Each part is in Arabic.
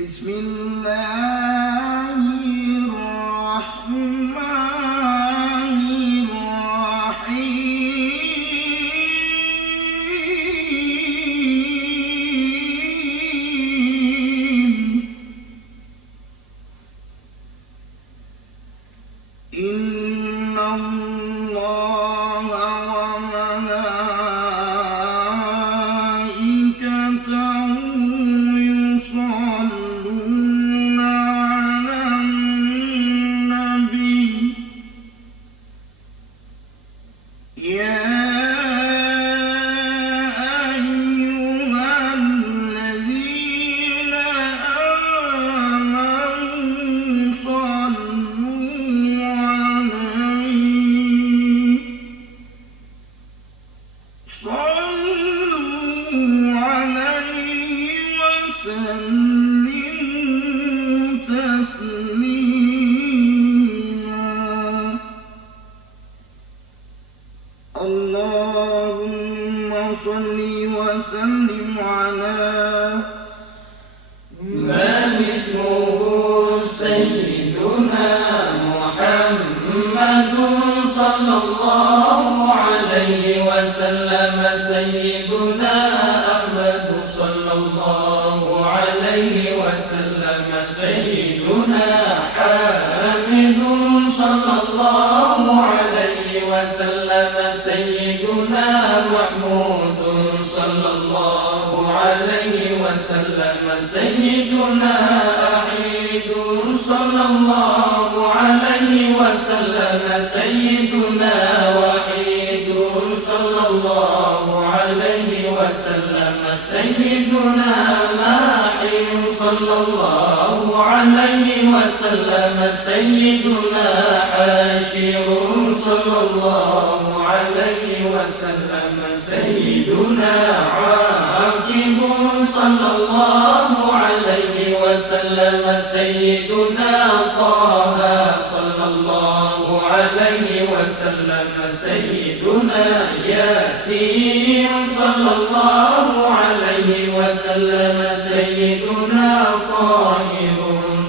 بسم الله الرحمن الرحيم إن الله وملائكته يصلون على النبي يا أيها الذين آمنوا صلوا عليه وسلموا تسليما اللهم صل وسلم على من اسمه سيدنا محمد صلى الله عليه وسلم سيدنا أحمد صلى الله عليه وسلم سيدنا حامد صلى الله عليه وسلم سيدنا محمود صلى الله عليه وسلم سيدنا عيد صلى الله عليه وسلم سيدنا وحيد صلى الله عليه وسلم سيدنا ماحي صلى الله عليه وسلم سيدنا حاشر صلى الله عليه وسلم سيدنا عاقب صلى الله عليه وسلم سيدنا طه صلى الله عليه وسلم سيدنا ياسين صلى الله عليه وسلم سيدنا طاهر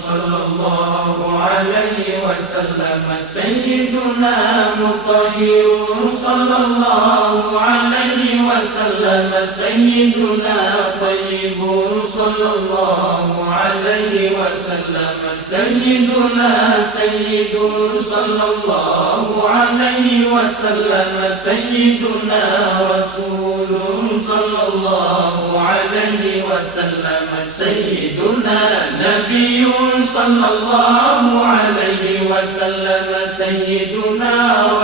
صلى الله عليه وسلم سيدنا مطهر صلى الله عليه وسلم سيدنا طيب صلى الله عليه وسلم سيدنا سيد صلى الله عليه وسلم سيدنا رسول صلى الله عليه وسلم سيدنا نبي صلى الله عليه وسلم سيدنا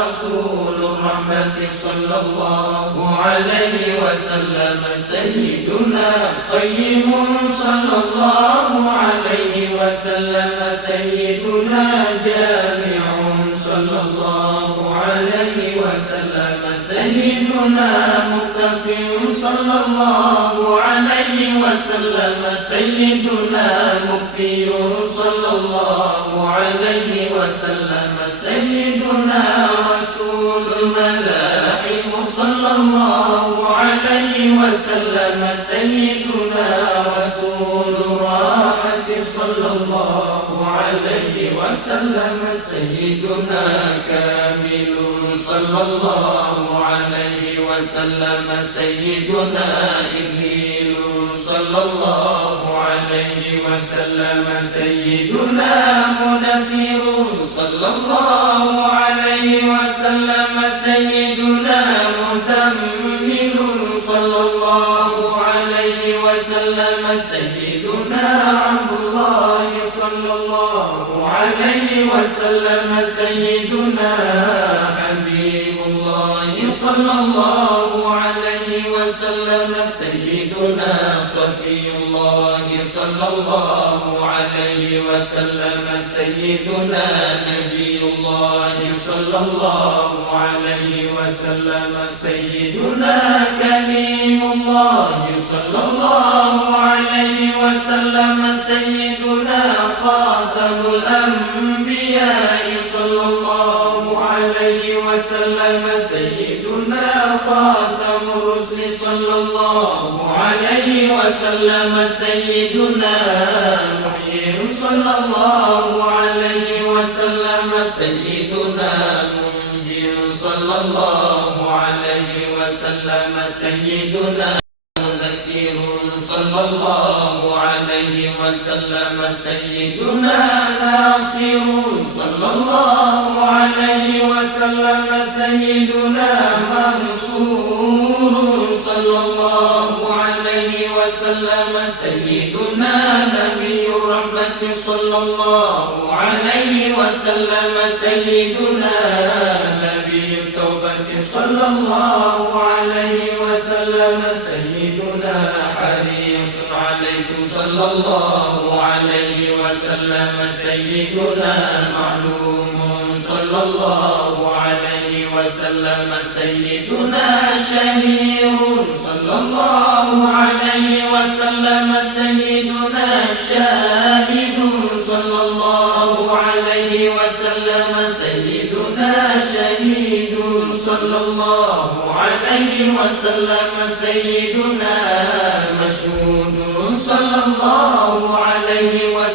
رسول الرحمة صلى الله عليه وسلم سيدنا قيم صلى الله عليه وسلم سيدنا جامع صلى الله عليه وسلم سيدنا مقتفي صلى الله عليه وسلم سيدنا مكفي صلى الله عليه وسلم سيدنا رسول الملاحم صلى الله عليه وسلم سيدنا رسول الراحة صلى الله عليه وسلم سيدنا كامل صلى الله عليه وسلم سيدنا إبريل صلى الله عليه وسلم سيدنا منذر صلى الله عليه وسلم سيدنا مزمل صلى الله عليه وسلم سيدنا عبد الله صلى الله عليه وسلم سيدنا حبيب الله صلى الله عليه وسلم سيدنا صفي الله صلى الله عليه وسلم سيدنا نجي الله صلى الله عليه وسلم سيدنا كريم الله صلى الله عليه وسلم سيدنا خاتم الأنبياء صلى الله عليه وسلم سيدنا خاتم الرسل صلى الله عليه وسلم وسلم سيدنا محيي صلى الله عليه وسلم سيدنا منجي صلى الله عليه وسلم سيدنا مذكر صلى الله عليه وسلم سيدنا ناصر صلى الله عليه وسلم سيدنا منصور صلى الله عليه وسلم سيدنا نبي الرحمة صلى الله عليه وسلم سيدنا نبي التوبة صلى الله عليه وسلم سيدنا حريص عليكم صلى الله عليه وسلم سيدنا معلوم صلى الله عليه وسلم سيدنا شهير صلى الله عليه وسلم سيدنا شاهد صلى الله عليه وسلم سيدنا شهيد صلى الله عليه وسلم سيدنا مشهود صلى الله عليه وسلم